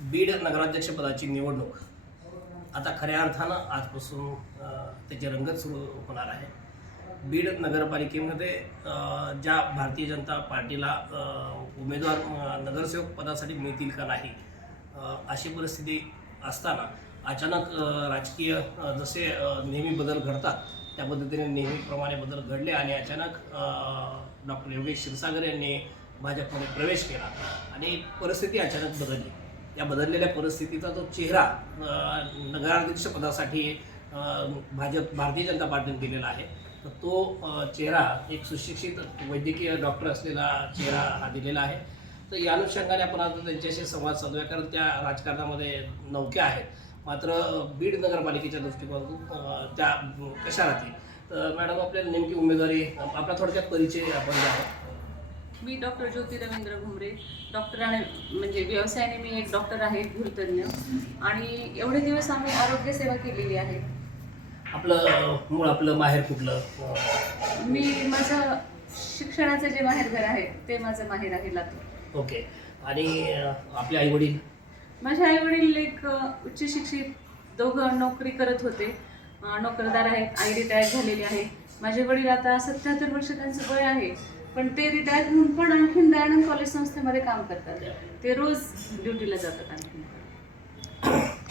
बीड नगराध्यक्षपदाची निवडणूक आता खऱ्या अर्थानं आजपासून त्याची रंगत सुरू होणार आहे. बीड नगरपालिकेमध्ये ज्या भारतीय जनता पार्टीला उमेदवार नगरसेवक पदासाठी मिळतील का नाही अशी परिस्थिती असताना अचानक राजकीय जसे नेहमी बदल घडतात त्या पद्धतीने नेहमीप्रमाणे बदल घडले आणि अचानक डॉक्टर योगेश क्षीरसागर यांनी भाजपमध्ये प्रवेश केला आणि परिस्थिती अचानक बदलली. या बदललेल्या परिस्थितीचा जो चेहरा नगराध्यक्षपदासाठी भारतीय जनता पार्टीने दिलेला आहे तर तो चेहरा एक सुशिक्षित वैद्यकीय डॉक्टर असलेला चेहरा हा दिलेला आहे. तर या अनुषंगाने आपण आता त्यांच्याशी संवाद साधूया, कारण त्या राजकारणामध्ये नौक्या आहेत. मात्र बीड नगरपालिकेच्या दृष्टिकोनातून त्या कशा राहतील. तर मॅडम, आपल्याला नेमकी उमेदवारी आपला थोडक्यात परिचय आपण द्यावा. मी डॉक्टर ज्योती रवींद्र घुमरे, डॉक्टराने म्हणजे व्यवसायाने मी एक डॉक्टर आहे, भूलतज्ञ, आणि एवढे दिवस आम्ही आरोग्य सेवा केलेली आहे. आपलं माहेर कुठलं? मी माझं शिक्षणाचं जे माहेरघर आहे ते माझं माहेर आहे लातूर. ओके. आणि आपले आई वडील? माझे आई वडील एक उच्च शिक्षित, दोघं नोकरी करत होते, नोकरदार आहेत. आई रिटायर झालेली आहे. माझे वडील आता 77 वर्ष त्यांचं वय आहे, पण ते रिटायर होऊन पण आणखीन दयानंद कॉलेज संस्थेमध्ये काम करतात. ते रोज ड्युटीला जातात. आणखीन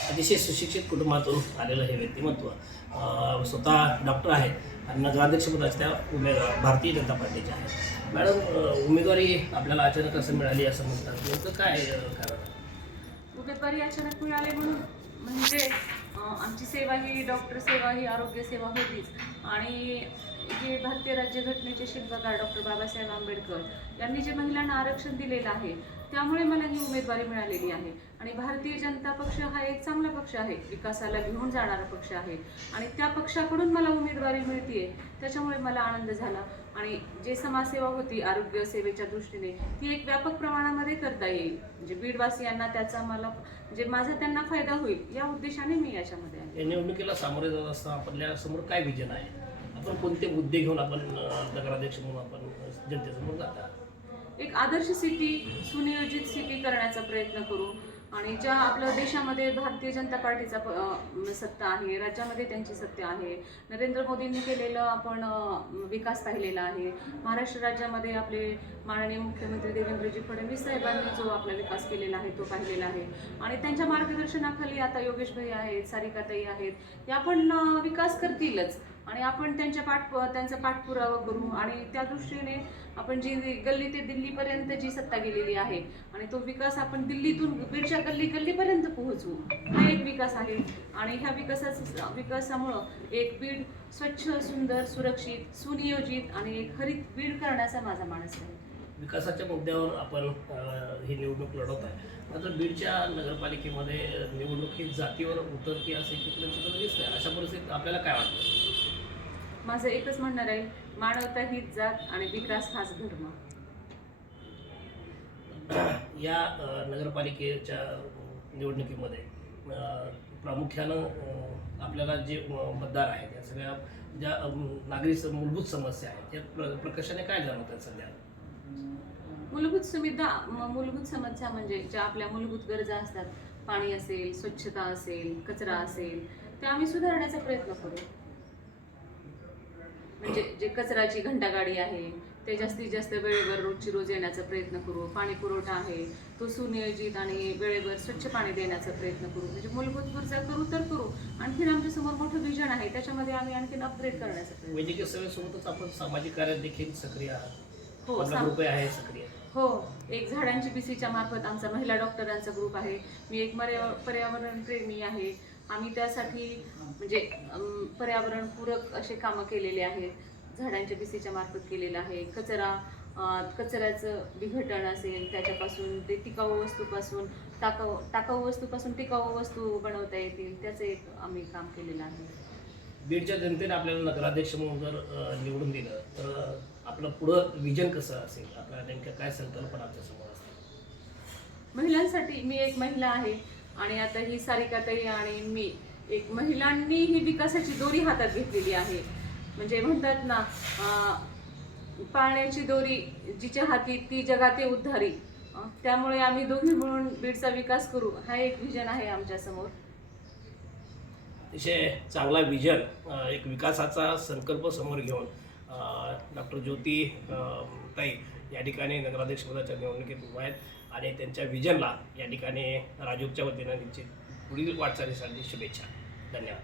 अतिशय सुशिक्षित कुटुंबातून आलेलं हे व्यक्तिमत्व स्वतः डॉक्टर आहेत आणि नगराध्यक्षपदाच्या त्या उमेदवार भारतीय जनता पार्टीचे आहेत. मॅडम, उमेदवारी आपल्याला अचानक असं मिळाली असं म्हणतात, नेमकं काय कारण? उमेदवारी अचानक मिळाली म्हणजे आमची सेवा ही डॉक्टर सेवा ही आरोग्य सेवा होतीच, आणि जे भारतीय राज्यघटनेचे शिल्पकार डॉक्टर बाबासाहेब आंबेडकर यांनी जे महिलांना आरक्षण दिलेलं आहे त्यामुळे मला ही उमेदवारी मिळालेली आहे. आणि भारतीय जनता पक्ष हा एक चांगला पक्ष आहे, विकासाला घेऊन जाणारा पक्ष आहे, आणि त्या पक्षाकडून मला उमेदवारी मिळते त्याच्यामुळे मला आनंद झाला. आणि जे समाजसेवा होती आरोग्य सेवेच्या दृष्टीने ती एक व्यापक प्रमाणामध्ये करता येईल, म्हणजे बीडवासियांना त्याचा मला म्हणजे माझा त्यांना फायदा होईल या उद्देशाने मी याच्यामध्ये आले. या निवडणुकीला सामोरे जात असताना आपल्या समोर काय विजन आहे? आपण कोणते मुद्दे घेऊन आपण नगराध्यक्ष म्हणून आपण जनतेसमोर जाता? एक आदर्श सिटी, सुनियोजित सिटी करण्याचा प्रयत्न करू, आणि ज्या आपल्या देशामध्ये भारतीय जनता पार्टीचा सत्ता आहे, राज्यामध्ये त्यांची सत्ता आहे, नरेंद्र मोदींनी केलेलं आपण विकास पाहिलेला आहे. महाराष्ट्र राज्यामध्ये आपले माननीय मुख्यमंत्री देवेंद्रजी फडणवीस साहेबांनी जो आपला विकास केलेला आहे तो पाहिलेला आहे, आणि त्यांच्या मार्गदर्शनाखाली आता योगेश भाई आहेत, सारिकाताई आहेत, या पण विकास करतीलच, आणि आपण त्यांचा पाठपुरावा करू, आणि त्या दृष्टीने आपण जी गल्ली ते दिल्लीपर्यंत जी सत्ता गेलेली आहे आणि तो विकास आपण दिल्लीतून बीडच्या गल्लीपर्यंत पोहोचवू, हा एक विकास आहे. आणि ह्या विकासामुळं एक बीड स्वच्छ, सुंदर, सुरक्षित, सुनियोजित आणि एक हरित बीड करण्याचा माझा मानस आहे. विकासाच्या मुद्द्यावर आपण ही निवडणूक लढवत आहे. मात्र बीडच्या नगरपालिकेमध्ये निवडणूक ही जातीवर उतरती असे कुठलं चित्र दिसतंय. अशा परिस्थितीत आपल्याला काय वाटतं? माझं एकच म्हणणं राहील, मानवता हीच जात आणि विकास हाच धर्म. या नगरपालिकेच्या निवडणुकीमध्ये प्रामुख्यानं आपल्याला जे मतदार आहेत या सगळ्या ज्या नागरी मूलभूत समस्या आहेत त्या प्रकर्षाने काय जाणवतात सध्या? मूलभूत समस्या म्हणजे ज्या आपल्या मूलभूत गरजा असतात, पाणी असेल, स्वच्छता असेल, कचरा असेल, ते आम्ही सुधारण्याचा प्रयत्न करू. म्हणजे जे कचऱ्याची घंटागाडी आहे ते जास्तीत जास्त वेळेवर रोजची रोज येण्याचा प्रयत्न करू. पाणी पुरवठा आहे तो सुनियोजित आणि वेळेवर स्वच्छ पाणी देण्याचा प्रयत्न करू. म्हणजे मूलभूत गरजा करू तर करू. आणखीन आमच्यासमोर मोठं विजन आहे, त्याच्यामध्ये आम्ही आणखीन अपग्रेड करण्याचा प्रयत्न. वैद्यकीय सेवेसोबतच आपण सामाजिक कार्यात देखील सक्रिय आहात. हो, ग्रुप आहे सक्रिय. हो, एक झाडांची बीसीच्या मार्फत आमचा महिला डॉक्टरांचा ग्रुप आहे. मी एक पर्यावरण प्रेमी आहे. आम्ही त्यासाठी म्हणजे पर्यावरणपूरक असे कामं केलेले आहेत. झाडांच्या बीसीच्या मार्फत केलेलं आहे. कचऱ्याचं विघटन असेल, त्याच्यापासून ते टिकाऊ वस्तूपासून टिकाऊ वस्तू बनवता येतील, त्याचं एक आम्ही काम केलेलं आहे. बीडच्या जनतेने आपल्याला नगराध्यक्ष म्हणून जर निवडून दिलं तर आपलं पुढं विजन कसं असेल? आपल्याला नेमक्या काय संकल्पना आपल्या समोर असतील? महिलांसाठी मी एक महिला आहे, आणि आता ही सारिकाताई आणि मी एक महिलांनी ही विकासाची दोरी हातात घेतलेली आहे. म्हणजे म्हणतात ना, पाळण्याची दोरी जिच्या हाती ती जगाते उद्धारी. त्यामुळे आम्ही दोघी मिळून बीडचा विकास करू हा एक विजन आहे आमच्यासमोर. अतिशय चांगला विजन, एक विकासाचा संकल्प समोर घेऊन डॉक्टर ज्योती ताई या ठिकाणी नगराध्यक्षपदाच्या निवडणुकीत उभा आहेत आणि त्यांच्या विजनला या ठिकाणी राजूकच्या वतीनं त्यांची पुढील वाटचालीसाठी शुभेच्छा. धन्यवाद.